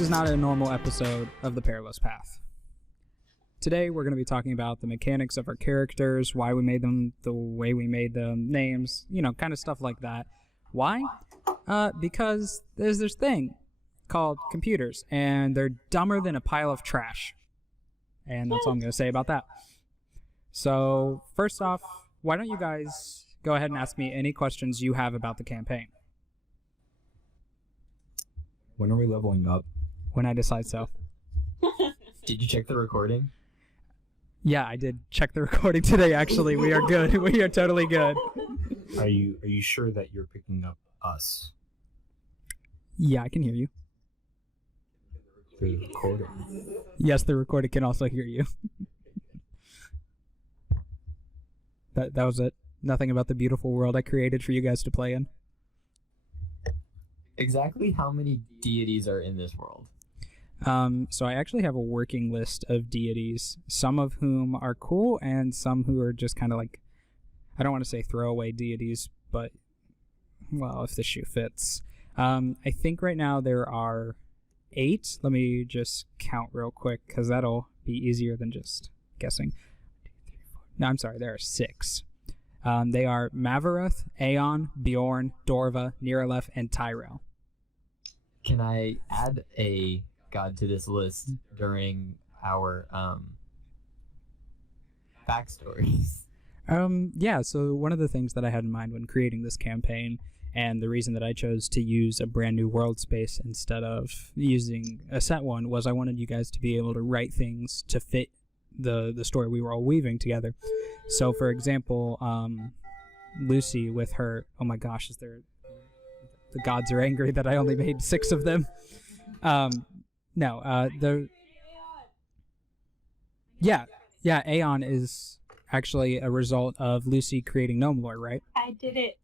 This is not a normal episode of the Perilous Path. Today we're going to be talking about the mechanics of our characters, why we made them the way we made them, names, kind of stuff like that. Why? Because there's this thing called computers, and they're dumber than a pile of trash. And that's all I'm going to say about that. So, first off, why don't you guys go ahead and ask me any questions you have about the campaign? When are we leveling up? When I decide so. Did you check the recording? Yeah, I did check the recording today, actually. We are good. We are totally good. Are you sure that you're picking up us? Yeah, I can hear you. The recording? Yes, the recording can also hear you. That was it. Nothing about the beautiful world I created for you guys to play in. Exactly how many deities are in this world? So I actually have a working list of deities, some of whom are cool and some who are just kind of like, I don't want to say throwaway deities, but, well, if the shoe fits. I think right now there are 8. Let me just count real quick, because that'll be easier than just guessing. 1, 2, 3, 4. No, I'm sorry, there are 6. They are Mavaroth, Aeon, Bjorn, Dorva, Niralef, and Tyrell. Can I add a god to this list during our backstories? Yeah, so one of the things that I had in mind when creating this campaign, and the reason that I chose to use a brand new world space instead of using a set one, was I wanted you guys to be able to write things to fit the story we were all weaving together. So, for example, Lucy with her, oh my gosh, the gods are angry that I only made 6 of them. Yeah, Aeon is actually a result of Lucy creating gnome lore, right? I did it.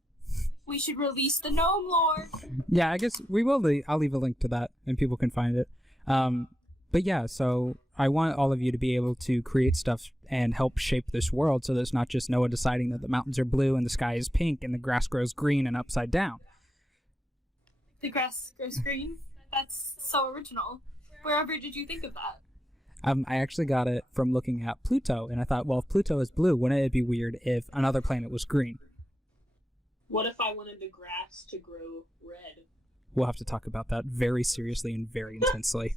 We should release the gnome lore. Yeah, I guess we will. I'll leave a link to that, and people can find it. But yeah, so I want all of you to be able to create stuff and help shape this world, so that it's not just Noah deciding that the mountains are blue and the sky is pink and the grass grows green and upside down. The grass grows green? That's so original. Wherever did you think of that? I actually got it from looking at Pluto, and I thought, well, if Pluto is blue, wouldn't it be weird if another planet was green? What if I wanted the grass to grow red? We'll have to talk about that very seriously and very intensely.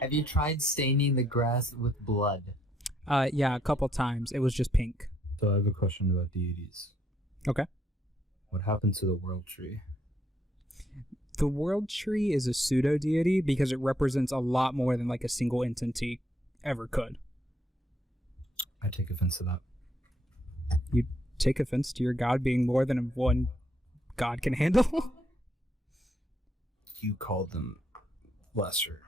Have you tried staining the grass with blood? Yeah, a couple times. It was just pink. So I have a question about deities. Okay. What happened to the world tree? The world tree is a pseudo-deity because it represents a lot more than like a single entity ever could. I take offense to that. You take offense to your god being more than one god can handle? You called them lesser.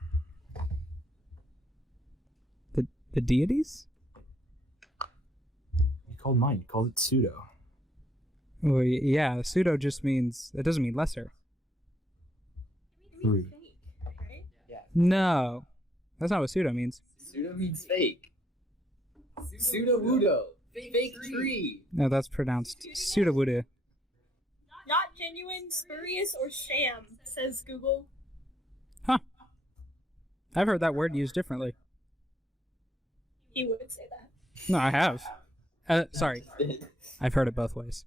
The deities? You called mine. You called it pseudo. Well, yeah, pseudo just means, it doesn't mean lesser. Rude. Right? Yeah. No, that's not what pseudo means. Pseudo means fake. Pseudo-wudo. Fake tree. No, that's pronounced pseudo-wuda. Not genuine, spurious, or sham, says Google. Huh. I've heard that word used differently. He would say that. No, I have. Sorry. I've heard it both ways.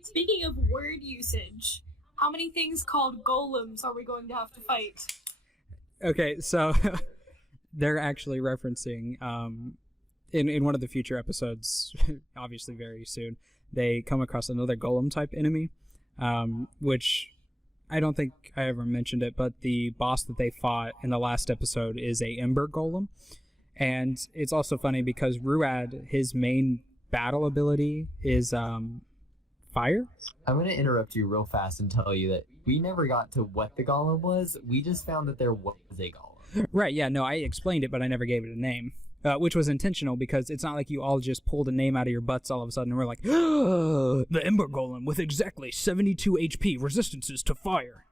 Speaking of word usage, how many things called golems are we going to have to fight? Okay, so they're actually referencing, in one of the future episodes, obviously very soon, they come across another golem-type enemy, which I don't think I ever mentioned it, but the boss that they fought in the last episode is a ember golem. And it's also funny because Ruad, his main battle ability is fire. I'm going to interrupt you real fast and tell you that we never got to what the golem was. We just found that there was a golem. Right, yeah, no, I explained it, but I never gave it a name. Which was intentional, because it's not like you all just pulled a name out of your butts all of a sudden and we're like, the Ember Golem with exactly 72 HP resistances to fire.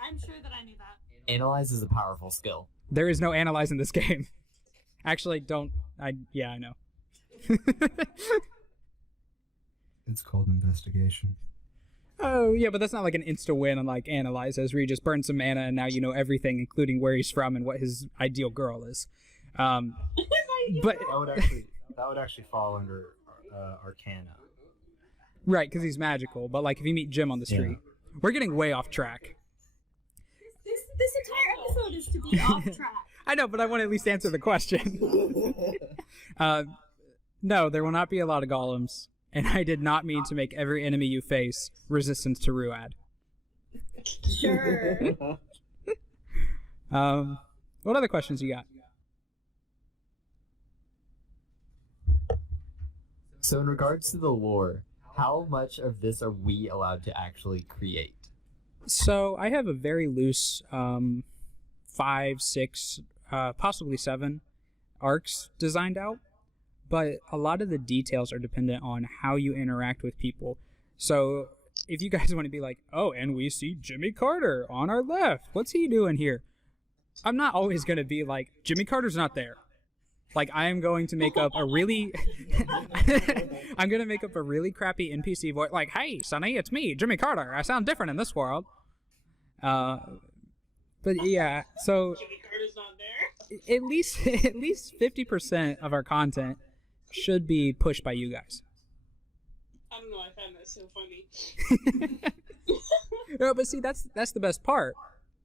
I'm sure that I knew that. Analyze is a powerful skill. There is no analyze in this game. Actually, I know. It's called investigation. Oh, yeah, but that's not like an insta-win on like Analyzes, where you just burn some mana and now you know everything, including where he's from and what his ideal girl is. But that would actually fall under Arcana. right, because he's magical. But like if you meet Jim on the street, we're getting way off track. This entire episode is to be off track. I know, but I want to at least answer the question. No, there will not be a lot of golems, and I did not mean to make every enemy you face resistant to Ruad. Sure. What other questions you got? So in regards to the lore, how much of this are we allowed to actually create? So I have a very loose 5, 6, possibly 7 arcs designed out, but a lot of the details are dependent on how you interact with people. So if you guys want to be like, oh, and we see Jimmy Carter on our left, what's he doing here? I'm not always going to be like, Jimmy Carter's not there. Like, I am going to make up a really I'm going to make up a really crappy NPC voice, like, hey Sonny, it's me, Jimmy Carter, I sound different in this world. But yeah, so Jimmy Carter's not there. at least 50% of our content should be pushed by you guys. I don't know. I found that so funny. No, but see, that's the best part,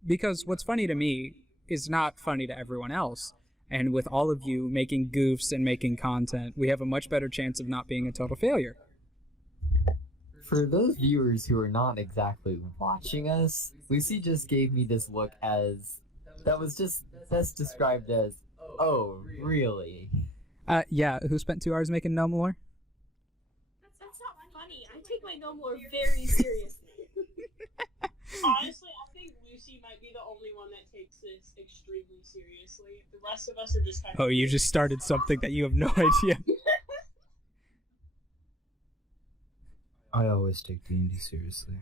because what's funny to me is not funny to everyone else. And with all of you making goofs and making content, we have a much better chance of not being a total failure. For those viewers who are not exactly watching us, Lucy just gave me this look that was just best described as, oh, really? Yeah, who spent 2 hours making gnome lore? That's not funny. I take my gnome lore very seriously. Honestly, I think Lucy might be the only one that takes this extremely seriously. The rest of us are just kind of... Oh, you just started something that you have no idea. I always take D&D seriously.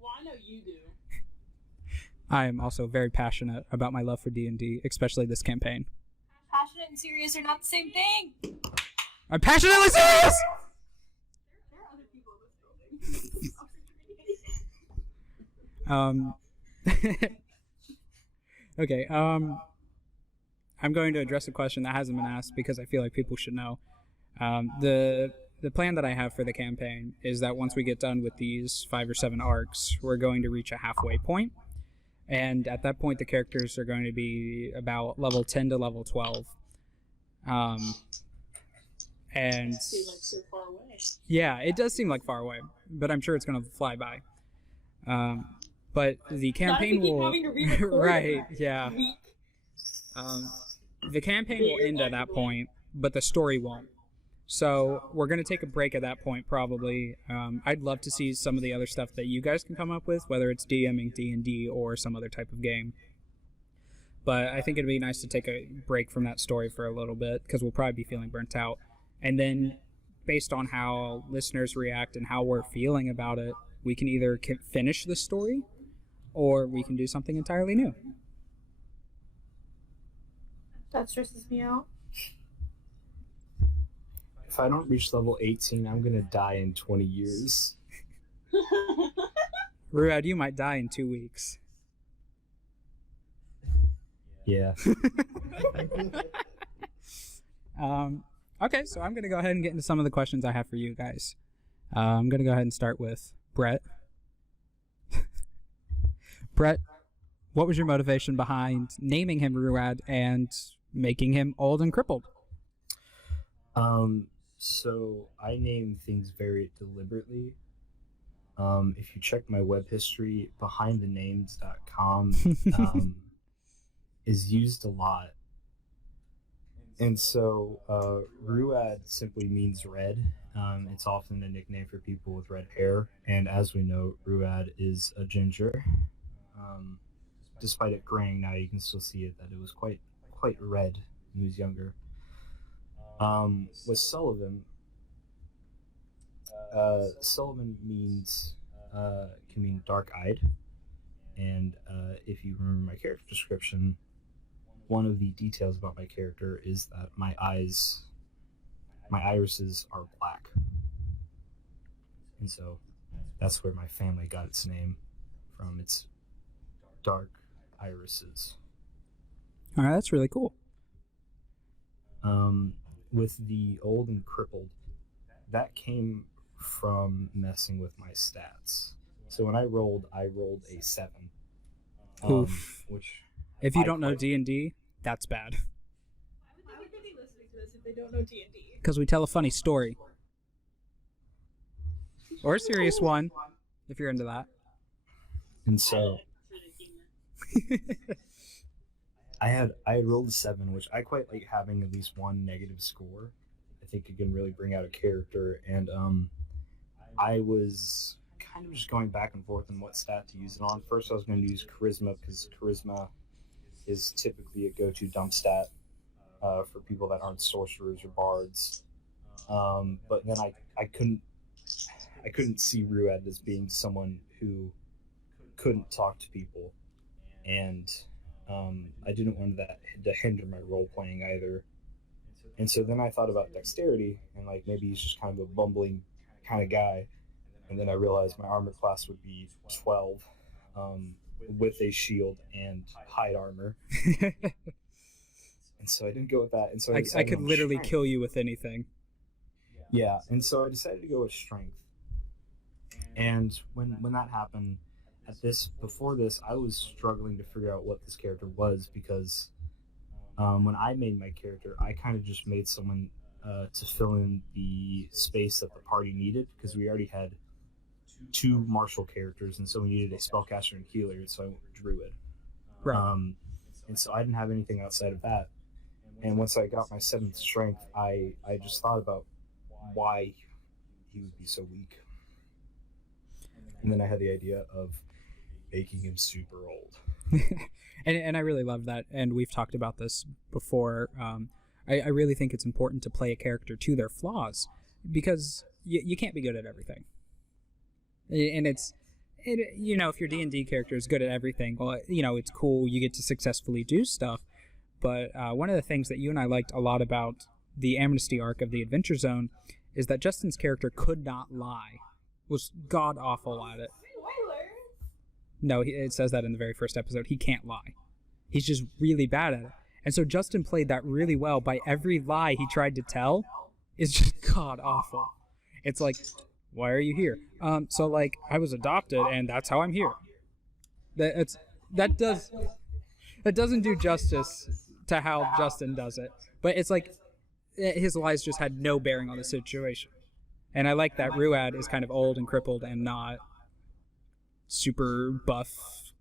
Well, I know you do. I am also very passionate about my love for D&D, especially this campaign. Passionate and serious are not the same thing. I'm passionately serious! There are other people in this building. Okay, I'm going to address a question that hasn't been asked because I feel like people should know. The plan that I have for the campaign is that once we get done with these 5 or 7 arcs, we're going to reach a halfway point. And at that point, the characters are going to be about level 10 to level 12. And Seems like so far away. yeah, it does seem like far away, but I'm sure it's going to fly by. But the campaign Not if we keep will... having to re-record right, every yeah. week. The campaign will end at that point, but the story won't. So we're going to take a break at that point, probably. I'd love to see some of the other stuff that you guys can come up with, whether it's DMing D&D or some other type of game. But I think it'd be nice to take a break from that story for a little bit, because we'll probably be feeling burnt out. And then, based on how listeners react and how we're feeling about it, we can either finish the story, or we can do something entirely new. That stresses me out. If I don't reach level 18, I'm gonna die in 20 years. Ruad, you might die in 2 weeks. Yeah. Okay, so I'm going to go ahead and get into some of the questions I have for you guys. I'm going to go ahead and start with Brett. Brett, what was your motivation behind naming him Ruad and making him old and crippled? So I name things very deliberately. If you check my web history, behindthenames.com is used a lot. And so Ruad simply means red. It's often a nickname for people with red hair. And as we know, Ruad is a ginger. Despite it graying now, you can still see it that it was quite red when he was younger. With Sullivan, Sullivan means can mean dark-eyed, and if you remember my character description, one of the details about my character is that my irises are black, and so That's where my family got its name from. Its dark irises. All right, that's really cool. With the old and crippled, that came from messing with my stats. So when I rolled a 7. Oof. Which, If you I don't know quite- D&D, that's bad. Why would they be listening to this if they don't know D&D? Because we tell a funny story. Or a serious one, if you're into that. and so For the humor. I had rolled a 7, which I quite like having at least one negative score. I think it can really bring out a character, and I was kind of just going back and forth on what stat to use it on. First, I was going to use charisma because charisma is typically a go-to dump stat for people that aren't sorcerers or bards. But then I couldn't see Ruad as being someone who couldn't talk to people, and I didn't want that to hinder my role playing either. And so then I thought about dexterity, and like maybe he's just kind of a bumbling kind of guy. And then I realized my armor class would be 12, with a shield and hide armor. And so I didn't go with that. And so I I decided could on literally strength. kill you with anything. Yeah, and so I decided to go with strength. And when that happened, before this, I was struggling to figure out what this character was because when I made my character, I kind of just made someone to fill in the space that the party needed because we already had 2 martial characters, and so we needed a spellcaster and healer, so I went with druid. Right. And so I didn't have anything outside of that. And once I got my 7th strength, I just thought about why he would be so weak. And then I had the idea of making him super old. and I really love that, and we've talked about this before. I really think it's important to play a character to their flaws, because you can't be good at everything. And if your D&D character is good at everything, well, it's cool, you get to successfully do stuff, but one of the things that you and I liked a lot about the Amnesty arc of the Adventure Zone is that Justin's character could not lie, was god-awful at it. Spoiler! No, it says that in the very first episode. He can't lie. He's just really bad at it. And so Justin played that really well. By every lie he tried to tell is just god awful. It's like, why are you here? So like, I was adopted and that's how I'm here. That doesn't do justice to how Justin does it. But it's like, his lies just had no bearing on the situation. And I like that Ruad is kind of old and crippled and not super buff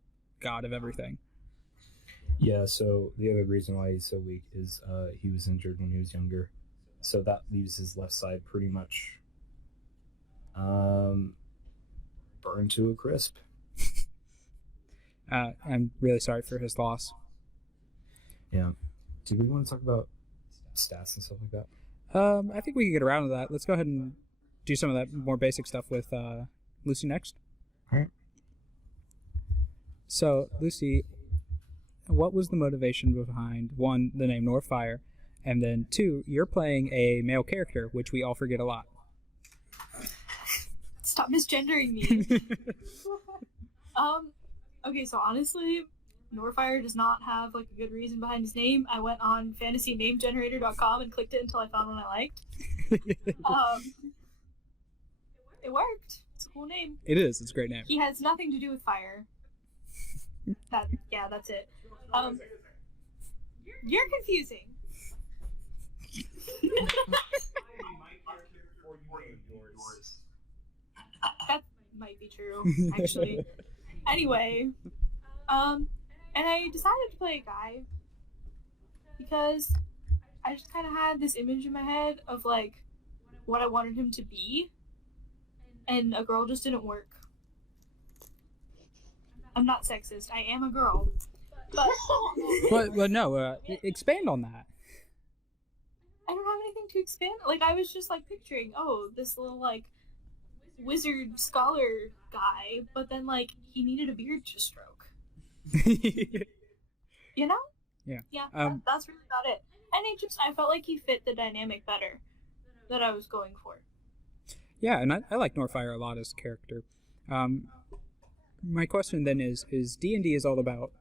god of everything. Yeah, so the other reason why he's so weak is he was injured when he was younger. So that leaves his left side pretty much burned to a crisp. I'm really sorry for his loss. Yeah. Do we want to talk about stats and stuff like that? I think we can get around to that. Let's go ahead and do some of that more basic stuff with Lucy next. All right. So, Lucy, what was the motivation behind, 1, the name Northfire, and then 2, you're playing a male character, which we all forget a lot. Stop misgendering me. Okay, so honestly, Northfire does not have like a good reason behind his name. I went on fantasynamegenerator.com and clicked it until I found one I liked. It worked. It's a cool name. It is. It's a great name. He has nothing to do with fire. That's it. You're confusing. That might be true, actually. Anyway, and I decided to play a guy because I just kind of had this image in my head of like what I wanted him to be, and a girl just didn't work. I'm not sexist. I am a girl, but But no, expand on that. I don't have anything to expand. Like I was just like picturing, oh, this little like wizard scholar guy, but then like he needed a beard to stroke. You know? Yeah. Yeah. That's really about it. And I felt like he fit the dynamic better that I was going for. Yeah, and I like Northfire a lot as a character. My question then is D&D is all about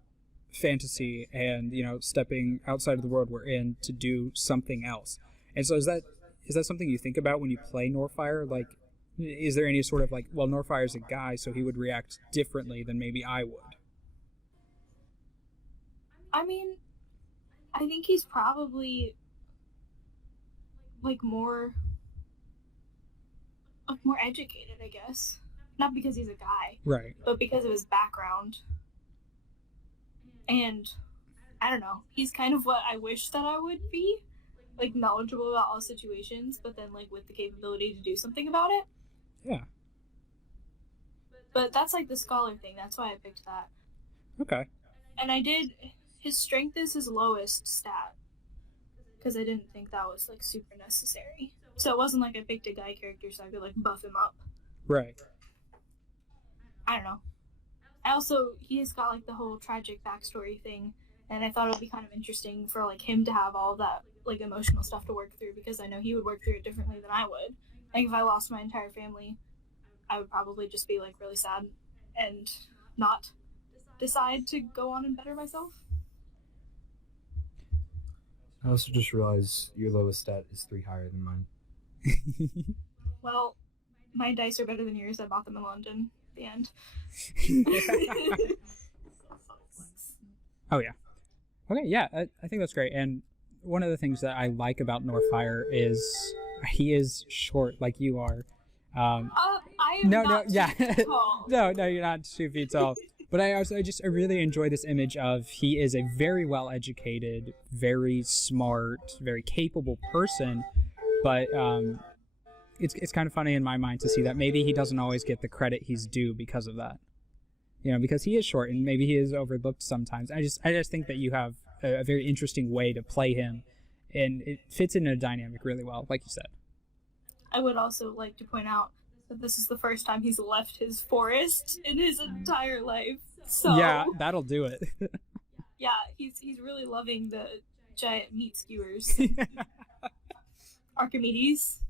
fantasy and, stepping outside of the world we're in to do something else. And so is that something you think about when you play Norfire? Like, is there any sort of like, well, Norfire's a guy, so he would react differently than maybe I would? I mean, I think he's probably like more educated, I guess. Not because he's a guy, Right. but because of his background. And I don't know, he's kind of what I wish that I would be, like knowledgeable about all situations, but then like with the capability to do something about it. Yeah. But that's like the scholar thing. That's why I picked that. Okay. And his strength is his lowest stat, because I didn't think that was like super necessary. So it wasn't like I picked a guy character so I could like buff him up. Right. I don't know. He has got like the whole tragic backstory thing, and I thought it would be kind of interesting for like him to have all of that like emotional stuff to work through, because I know he would work through it differently than I would. Like if I lost my entire family, I would probably just be like really sad and not decide to go on and better myself. I also just realized your lowest stat is 3 higher than mine. Well, my dice are better than yours. I bought them in London. The end. Oh yeah. Okay, yeah, I think that's great. And one of the things that I like about Norfire is he is short, like you are. I am not 2 feet tall. No, you're not 2 feet tall. But I really enjoy this image of he is a very well educated, very smart, very capable person, but it's kind of funny in my mind to see that maybe he doesn't always get the credit he's due because of that. Because he is short and maybe he is overlooked sometimes. I just think that you have a very interesting way to play him, and it fits in a dynamic really well, like you said. I would also like to point out that this is the first time he's left his forest in his entire life. So yeah, that'll do it. Yeah, he's really loving the giant meat skewers. Archimedes.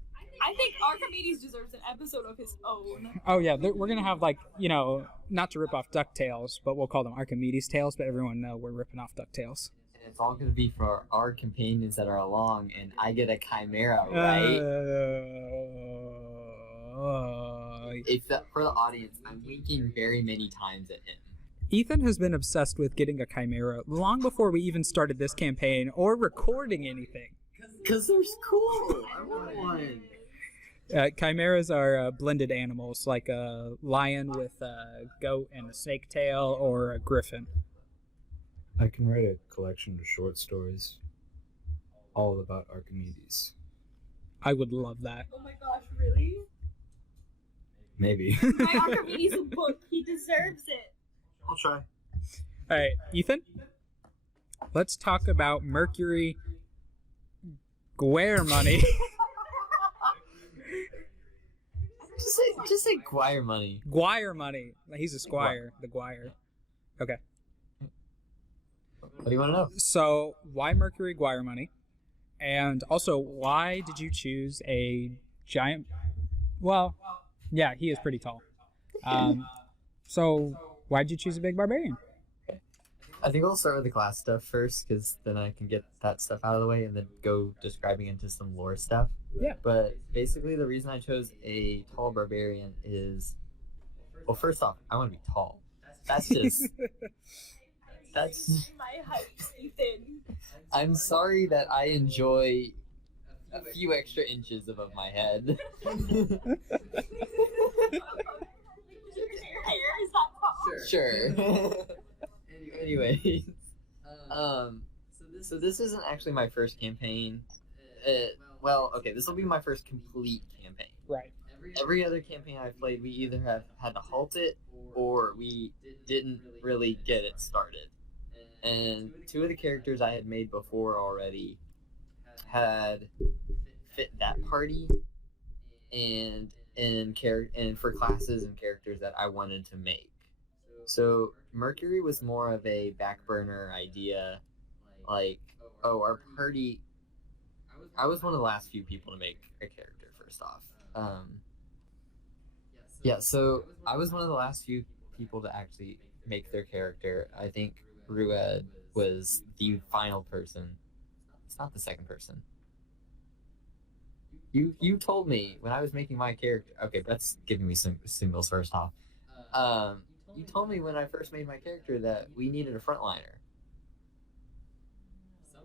I think Archimedes deserves an episode of his own. Oh yeah, we're gonna have like, not to rip off DuckTales, but we'll call them Archimedes tales, but everyone know we're ripping off DuckTales. And it's all going to be for our companions that are along, and I get a chimera, right? It's for the audience. I'm winking very many times at him. Ethan has been obsessed with getting a chimera long before we even started this campaign or recording anything. Because they're cool. I want one. Chimeras are blended animals, like a lion with a goat and a snake tail, or a griffin. I can write a collection of short stories all about Archimedes. I would love that. Oh my gosh, really? Maybe. My Archimedes book, he deserves it. I'll try. All right, Ethan, let's talk about Mercury Guare money. Just say Guire money. Guire money. He's a squire. The Guire. Okay. What do you want to know? So, why Mercury Guire money? And also, why did you choose a giant... Well, yeah, he is pretty tall. So, why did you choose a big barbarian? I think we'll start with the class stuff first, because then I can get that stuff out of the way and then go describing into some lore stuff. Yeah. But basically, the reason I chose a tall barbarian is, well, first off, I want to be tall. That's just... that's... My height, Ethan. I'm sorry that I enjoy a few extra inches above my head. Your hair is that tall? Sure. Anyways, so this isn't actually my first campaign. Well, okay, this will be my first complete campaign. Right. Every other campaign I've played, we either have had to halt it or we didn't really get it started. And 2 of the characters I had made before already had fit that party and for classes and characters that I wanted to make. So Mercury was more of a back burner idea, like, oh, our party... I was one of the last few people to make a character, first off. Yeah, so I was one of the last few people to actually make their character. I think Rued was the final person. It's not the second person. You told me when I was making my character. Okay, that's giving me some signals first off. You told me when I first made my character that we needed a frontliner.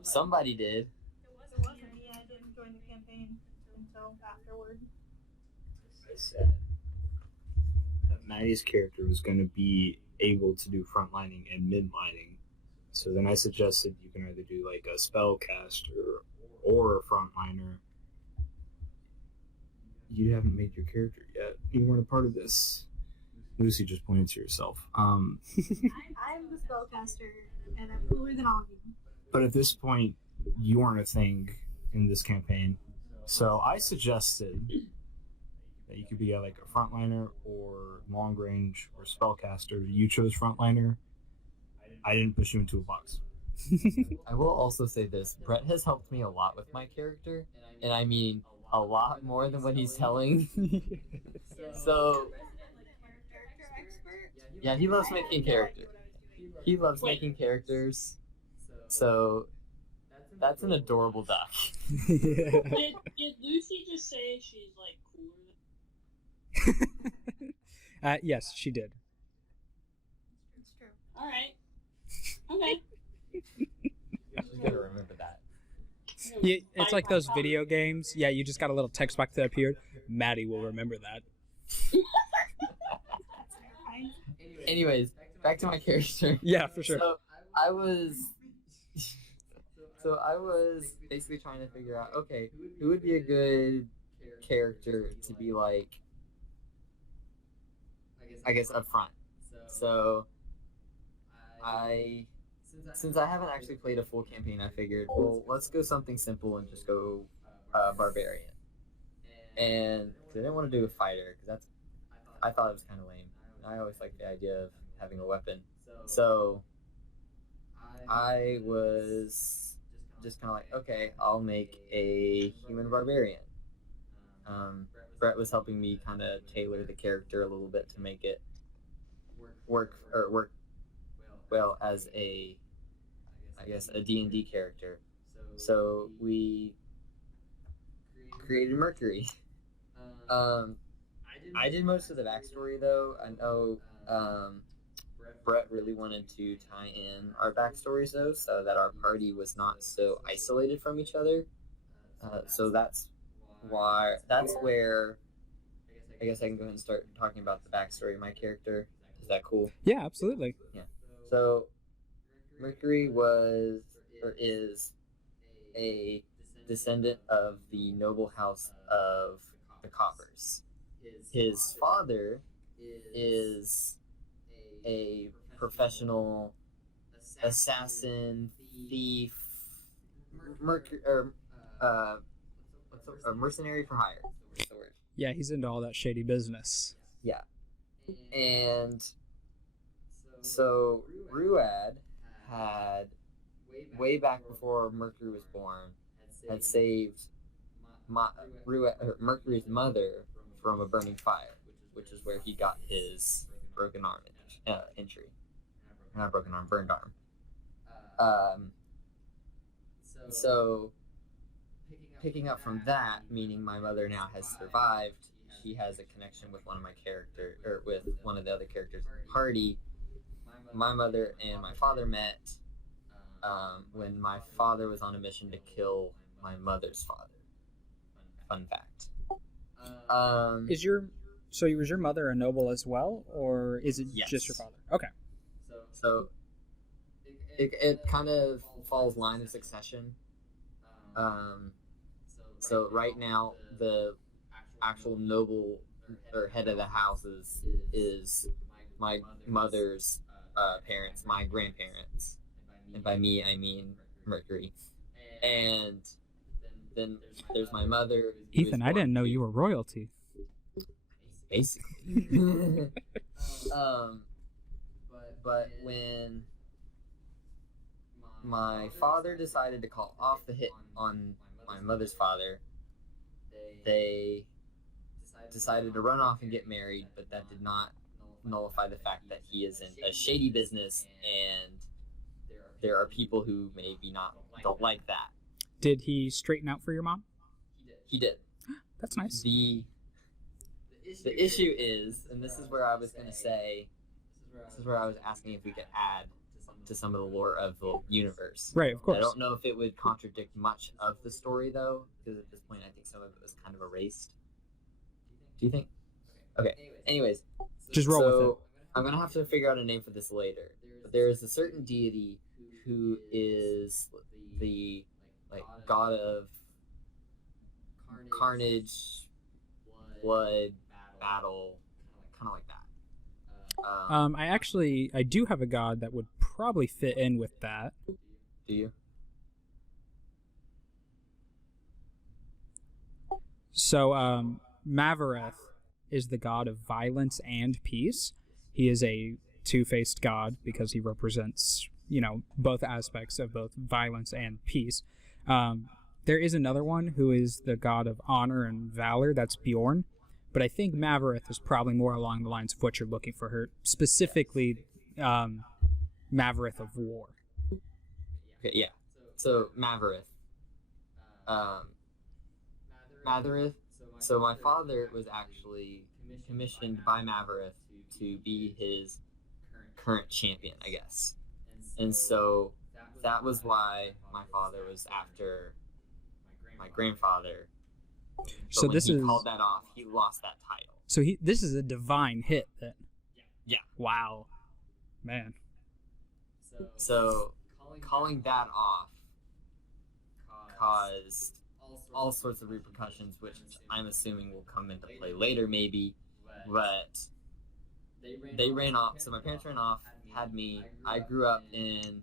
Somebody did. It wasn't me. I didn't join the campaign until afterward. I said that Maddie's character was going to be able to do frontlining and midlining. So then I suggested you can either do like a spellcaster or a frontliner. You haven't made your character yet. You weren't a part of this. Lucy just pointed to yourself. I'm the spellcaster, and I'm cooler than all of you. But at this point, you weren't a thing in this campaign. So I suggested that you could be like a frontliner or long range or spellcaster. You chose frontliner. I didn't push you into a box. I will also say this: Brett has helped me a lot with my character, and I mean a lot more than what he's telling. So Character expert. yeah, he loves making characters. He loves making characters. So that's an adorable duck. Did Lucy just say she's like cooler? Yes, she did. It's true. All right. Okay. She's gonna remember that. Yeah, it's like those video games. Yeah, you just got a little text box that appeared. Maddie will remember that. Anyways, back to my character. Yeah, for sure. So I was basically trying to figure out, okay, who would be a good character to be like, I guess up front. So since I haven't actually played a full campaign, I figured, well, let's go something simple and just go barbarian. And I didn't want to do a fighter because I thought it was kind of lame. I always liked the idea of having a weapon. So I was just kind of like, okay, I'll make a human barbarian. Brett was helping me kind of tailor the character a little bit to make it work well as a, I guess, a D&D character. So we created Mercury. I did most of the backstory though. I know Brett really wanted to tie in our backstories though, so that our party was not so isolated from each other. So that's where I guess I can go ahead and start talking about the backstory of my character. Is that cool? Yeah, absolutely. Yeah. So Mercury is a descendant of the noble house of the Coppers. His father is a professional assassin, thief, mercenary for hire. What's the word? Yeah, he's into all that shady business. Yeah. And so Ruad had, way back before Mercury was born, had saved Mercury's mother from a burning fire, which is where he got his broken arm injury. Not broken arm, burned arm. So picking up from that, meaning my mother now has survived, she has a connection with one of my character, or with one of the other characters in the party. My mother and my father met when my father was on a mission to kill my mother's father. Fun fact. Was your mother a noble as well, or is it Yes. just your father? Okay. So it kind of follows line of succession. So right now the actual noble or head of the house is my mother's parents, my grandparents, and by me I mean Mercury. And then there's my mother. Ethan, I didn't know you were royalty. Basically. But when my father decided to call off the hit on my mother's father, they decided to run off and get married, but that did not nullify the fact that he is in a shady business, and there are people who maybe don't like that. Did he straighten out for your mom? He did. That's nice. The issue is, and this is where I was going to say, this is where I was asking if we could add to some of the lore of the universe. Right, of course. I don't know if it would contradict much of the story, though, because at this point I think some of it was kind of erased. Do you think? Okay. Anyways. Just roll with it. I'm going to have to figure out a name for this later. But there is a certain deity who is the god of carnage, blood, battle, kind of like that. I do have a god that would probably fit in with that. Do you? So, Mavareth is the god of violence and peace. He is a two-faced god because he represents, both aspects of both violence and peace. There is another one who is the god of honor and valor. That's Bjorn. But I think Mavareth is probably more along the lines of what you're looking for her, specifically Mavareth of war. Okay, yeah. So Mavareth. Mavareth. So my father was actually commissioned by Mavareth to be his current champion, I guess. And so that was why my father was after my grandfather. But So when this he is called that off, he lost that title. so this is a divine hit then. Yeah. Wow, man. So calling that off caused all sorts of repercussions, which I'm assuming will come into play later, maybe. But they ran off. So my parents ran off, had me. I grew up in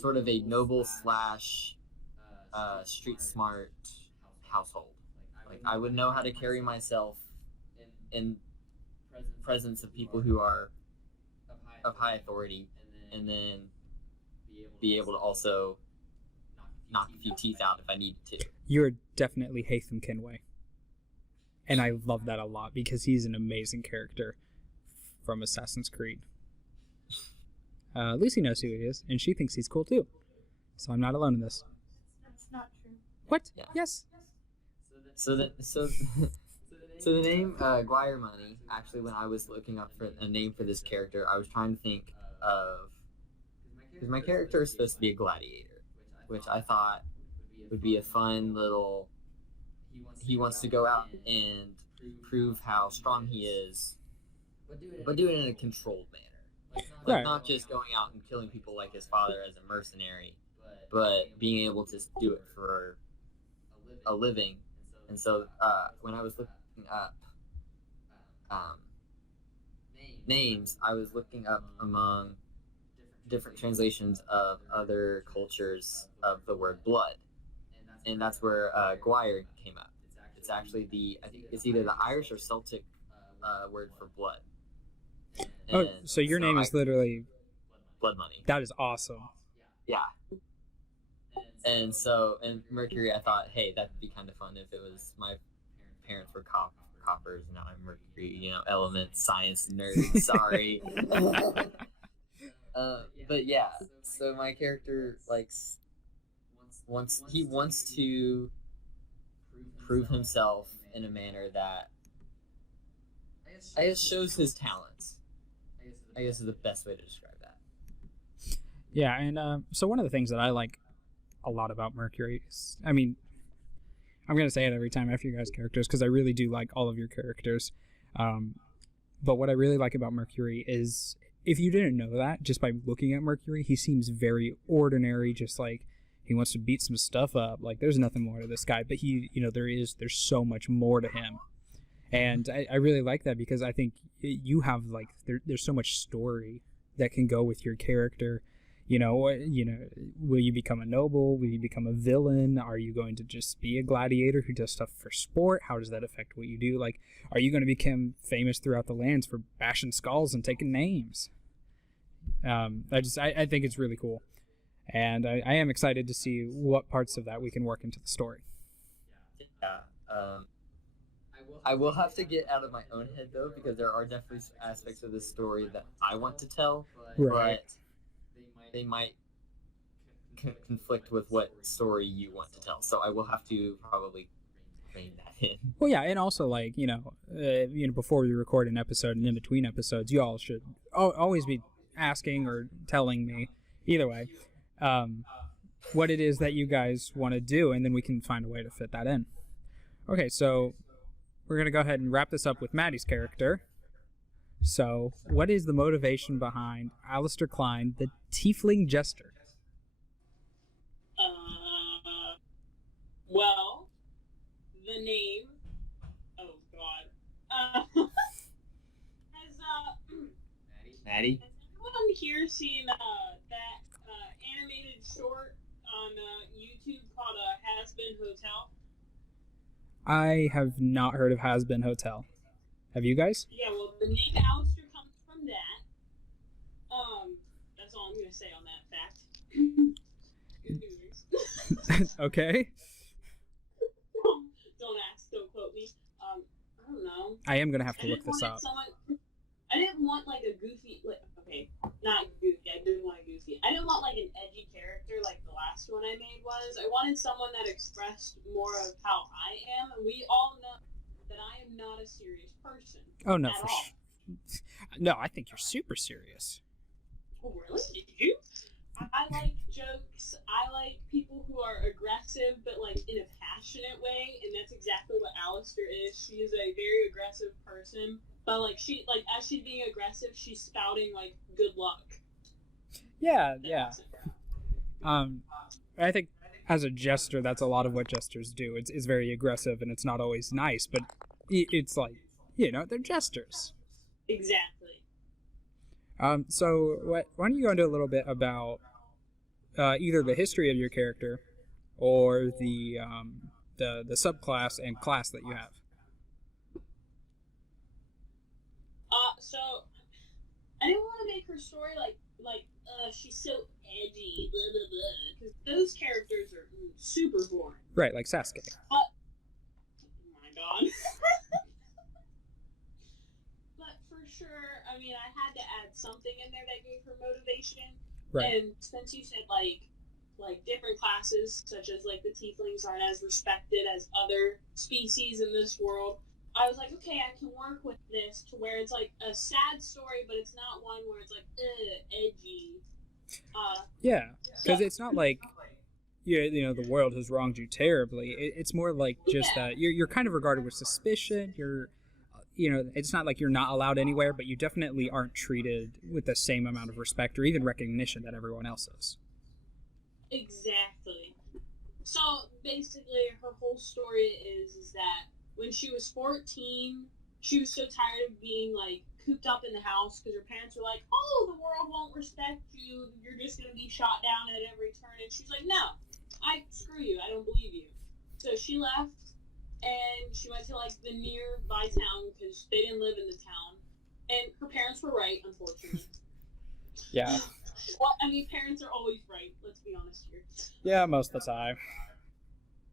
sort of a noble slash street smart household. Like I would know how to carry myself in presence of people who are of high authority, and then be able to also knock a few teeth out if I needed to. You're definitely Haytham Kenway. And I love that a lot because he's an amazing character from Assassin's Creed. Lucy knows who he is, and she thinks he's cool too. So I'm not alone in this. That's not true. What? Yeah. Yes. So the name Guire Money, actually when I was looking up for a name for this character, I was trying to think of, because my character is supposed to be a gladiator, which I thought would be a fun little, he wants to go out and prove how strong he is, but do it in a controlled manner. Like Right. not just going out and killing people like his father as a mercenary, but being able to do it for a living. And so when I was looking up names, I was looking up among different translations of other cultures of the word blood. And that's where Guire came up. It's actually I think it's either the Irish or Celtic word for blood. Oh, so your name is literally Blood Money. that is awesome. Yeah. And Mercury, I thought, hey, that'd be kind of fun if it was my parents were coppers, now I'm Mercury, element, science nerd, sorry. But yeah, so my character wants to prove himself in a manner that I guess shows his talents. I guess is the best way to describe that. Yeah, and so one of the things that I like a lot about Mercury is, I mean, I'm going to say it every time after you guys' characters because I really do like all of your characters. But what I really like about Mercury is, if you didn't know that, just by looking at Mercury, he seems very ordinary, just like he wants to beat some stuff up. Like, there's nothing more to this guy, but there's so much more to him. And I really like that because I think you have, there's so much story that can go with your character. Will you become a noble? Will you become a villain? Are you going to just be a gladiator who does stuff for sport? How does that affect what you do? Like, are you going to become famous throughout the lands for bashing skulls and taking names? I think it's really cool. And I am excited to see what parts of that we can work into the story. Yeah. I will have to get out of my own head though, because there are definitely aspects of this story that I want to tell, Right. but they might conflict with what story you want to tell. So I will have to probably rein that in. Well, yeah, and also like before we record an episode and in between episodes, you all should always be asking or telling me, either way, what it is that you guys want to do, and then we can find a way to fit that in. Okay, so we're gonna go ahead and wrap this up with Maddie's character. So, what is the motivation behind Alistair Klein, the Tiefling Jester? Well, the name. Oh God. Has Maddie? Has anyone here seen that animated short on YouTube called Has Been Hotel? I have not heard of Has Been Hotel. Have you guys? Yeah, well, the name Alistair comes from that. That's all I'm gonna say on that fact. Good news. Okay. Don't ask, don't quote me. I don't know. I am gonna have to look this up. I didn't want like a goofy, not goofy. I didn't want a goofy. I didn't want like an edgy character like the last one I made was. I wanted someone that expressed more of how I am, and we all know that I am not a serious person. Oh no, at for all. sure. No, I think you're super serious. Oh, really? Did you? I like jokes. I like people who are aggressive, but like in a passionate way, and that's exactly what Alistair is. She is a very aggressive person, but as she's being aggressive, she's spouting like good luck. Yeah. I think as a jester, that's a lot of what jesters do. It's very aggressive, and it's not always nice, but it's like, they're jesters. Exactly. So why don't you go into a little bit about either the history of your character or the subclass and class that you have? So I didn't want to make her story like she's so edgy, blah blah blah, because those characters are super boring. Right, like Sasuke. Oh my God. But for sure, I mean, I had to add something in there that gave her motivation. Right. And since you said like different classes, such as like the tieflings aren't as respected as other species in this world, I was like, okay, I can work with this to where it's like a sad story, but it's not one where it's like edgy. Yeah, because it's not like the world has wronged you terribly. It's more like just that you're kind of regarded with suspicion. It's not like you're not allowed anywhere, but you definitely aren't treated with the same amount of respect or even recognition that everyone else is. Exactly. So basically, her whole story is that when she was 14, she was so tired of being like cooped up in the house because her parents were like, "Oh, the world won't respect you. You're just gonna be shot down at every turn." And she's like, "No, screw you. I don't believe you." So she left. And she went to like the nearby town because they didn't live in the town, and her parents were right, unfortunately. Yeah. Well, I mean, parents are always right. Let's be honest here. Yeah, most of the time.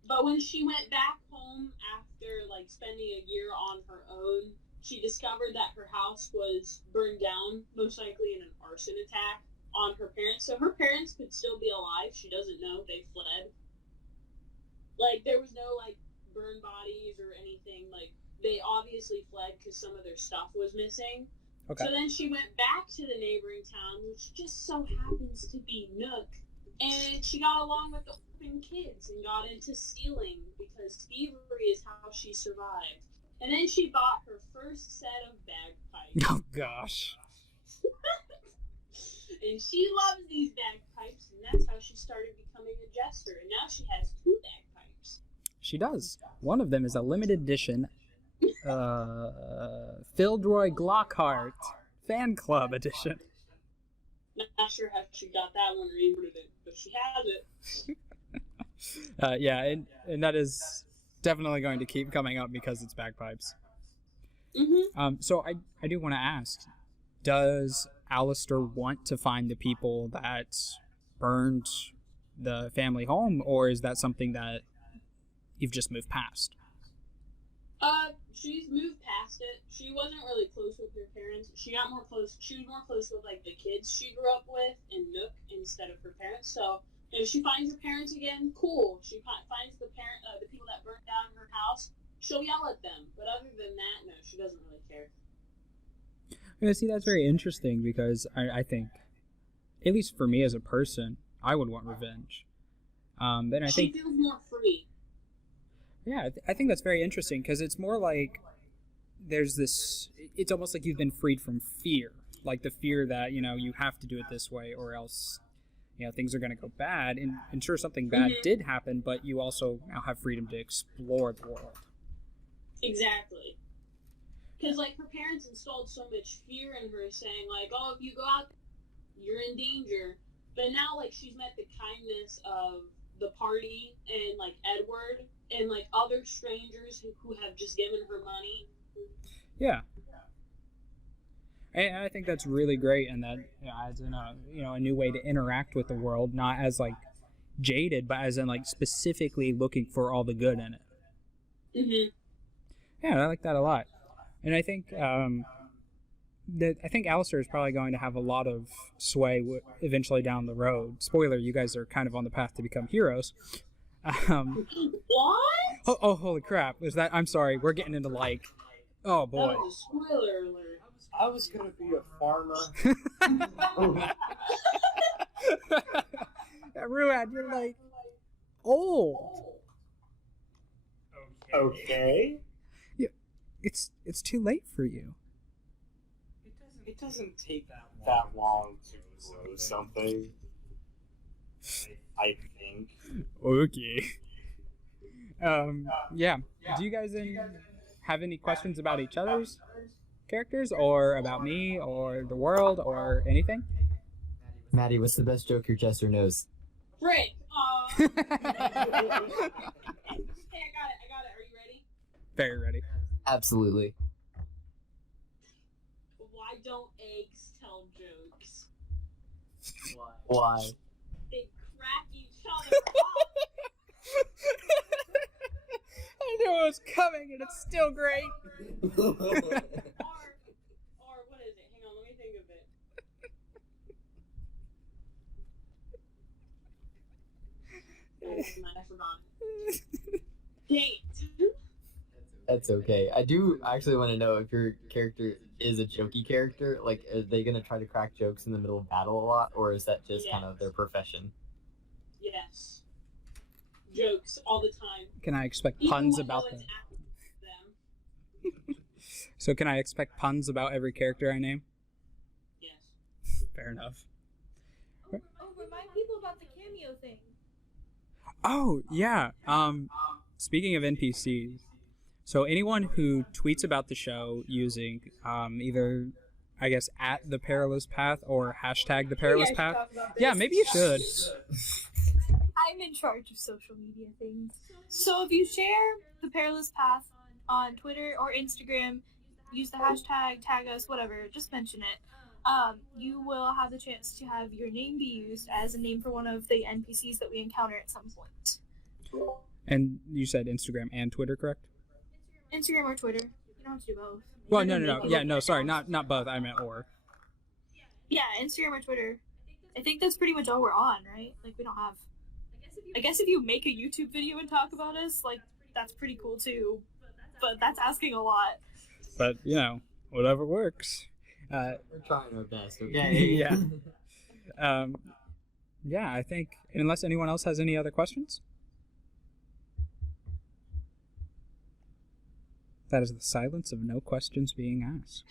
But when she went back home after like spending a year on her own, she discovered that her house was burned down, most likely in an arson attack on her parents. So her parents could still be alive. She doesn't know. They fled. Like there was no like burn bodies or anything. Like they obviously fled because some of their stuff was missing. Okay. So then she went back to the neighboring town, which just so happens to be Nook, and she got along with the orphan kids and got into stealing because thievery is how she survived. And then she bought her first set of bagpipes. Oh gosh. And she loves these bagpipes, and that's how she started becoming a jester. And now she has 2 bagpipes. She does. One of them is a limited edition Fildroy Glockhart fan club edition. Not sure how she got that one or ordered it, but she has it. Yeah, and that is definitely going to keep coming up because it's bagpipes. Mm-hmm. So I do want to ask, does Alistair want to find the people that burned the family home, or is that something that you've just moved past? she's moved past it. She wasn't really close with her parents. She was more close with like the kids she grew up with in Nook instead of her parents. So if she finds her parents again, cool. She finds the people that burnt down her house, she'll yell at them. But other than that, no, she doesn't really care. Yeah, see, that's very interesting because I think, at least for me as a person, I would want revenge. Then She feels more free. Yeah, I think that's very interesting because it's more like there's this. It's almost like you've been freed from fear, like the fear that you have to do it this way or else things are going to go bad. And sure, something bad did happen, but you also now have freedom to explore the world. Exactly. Because like her parents installed so much fear in her, saying like, "Oh, if you go out, you're in danger." But now like she's met the kindness of the party and like Edward and like other strangers who have just given her money. Yeah. And I think that's really great, and that as in a new way to interact with the world, not as like jaded, but as in like specifically looking for all the good in it. Yeah, I like that a lot, and I think Alistair is probably going to have a lot of sway eventually down the road. Spoiler: you guys are kind of on the path to become heroes. What? Oh, holy crap! Was that? I'm sorry. We're getting into like, oh boy. That was a spoiler alert. I was gonna be a farmer. Ruad, you're like old. Okay. Yeah, it's too late for you. It doesn't take that long to grow something. I think. Okay. Yeah. Do you guys have any questions about each other's characters, or about me, or the world, or anything? Maddie, what's the best joke your jester knows? Frick! Hey, I got it. Are you ready? Very ready. Absolutely. Why don't eggs tell jokes? Why? They crack each other up. I knew it was coming, and it's still great. Or what is it? Hang on, let me think of it. I forgot it. Date. That's okay. I do actually want to know if your character is a jokey character. Like, are they going to try to crack jokes in the middle of battle a lot, or is that just kind of their profession? Yes. Jokes all the time. Can I expect Even puns when about no them? one's at them. So can I expect puns about every character I name? Yes. Fair enough. Oh, remind people about the cameo thing. Oh, yeah. Speaking of NPCs, so anyone who tweets about the show using either, I guess, at the Perilous Path or hashtag the Perilous Path. Yeah, maybe you should. I'm in charge of social media things. So if you share the Perilous Path on Twitter or Instagram, use the hashtag, tag us, whatever, just mention it. You will have the chance to have your name be used as a name for one of the NPCs that we encounter at some point. And you said Instagram and Twitter, correct? Instagram or Twitter. You don't have to do both. Well, no. Yeah, no, sorry, not both. I meant or. Yeah, Instagram or Twitter. I think that's pretty much all we're on, right? Like, we don't have... I guess if you make a YouTube video and talk about us, like, that's pretty cool too. But that's asking a lot. But, whatever works. We're trying our best, okay? Yeah. Yeah, I think, unless anyone else has any other questions? That is the silence of no questions being asked.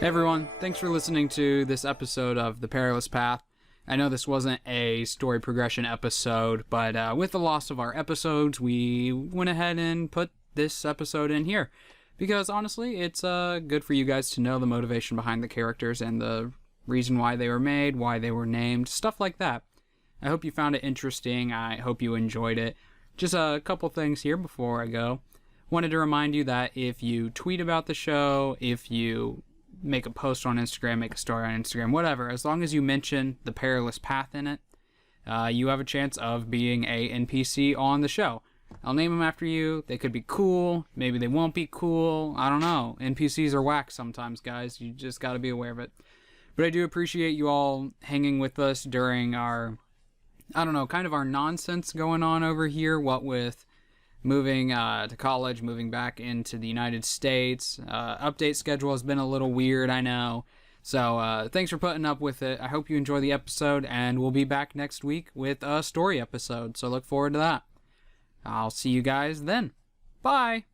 Hey everyone, thanks for listening to this episode of The Perilous Path. I know this wasn't a story progression episode, but with the loss of our episodes, we went ahead and put this episode in here. Because honestly, it's good for you guys to know the motivation behind the characters and the reason why they were made, why they were named, stuff like that. I hope you found it interesting. I hope you enjoyed it. Just a couple things here before I go. Wanted to remind you that if you tweet about the show, if you make a post on Instagram, make a story on Instagram, whatever. As long as you mention the Perilous Path in it, you have a chance of being a NPC on the show. I'll name them after you. They could be cool. Maybe they won't be cool. I don't know. NPCs are whack sometimes, guys. You just got to be aware of it. But I do appreciate you all hanging with us during our, I don't know, kind of our nonsense going on over here. What with moving to college, moving back into the United States. Update schedule has been a little weird, I know. So thanks for putting up with it. I hope you enjoy the episode, and we'll be back next week with a story episode. So look forward to that. I'll see you guys then. Bye!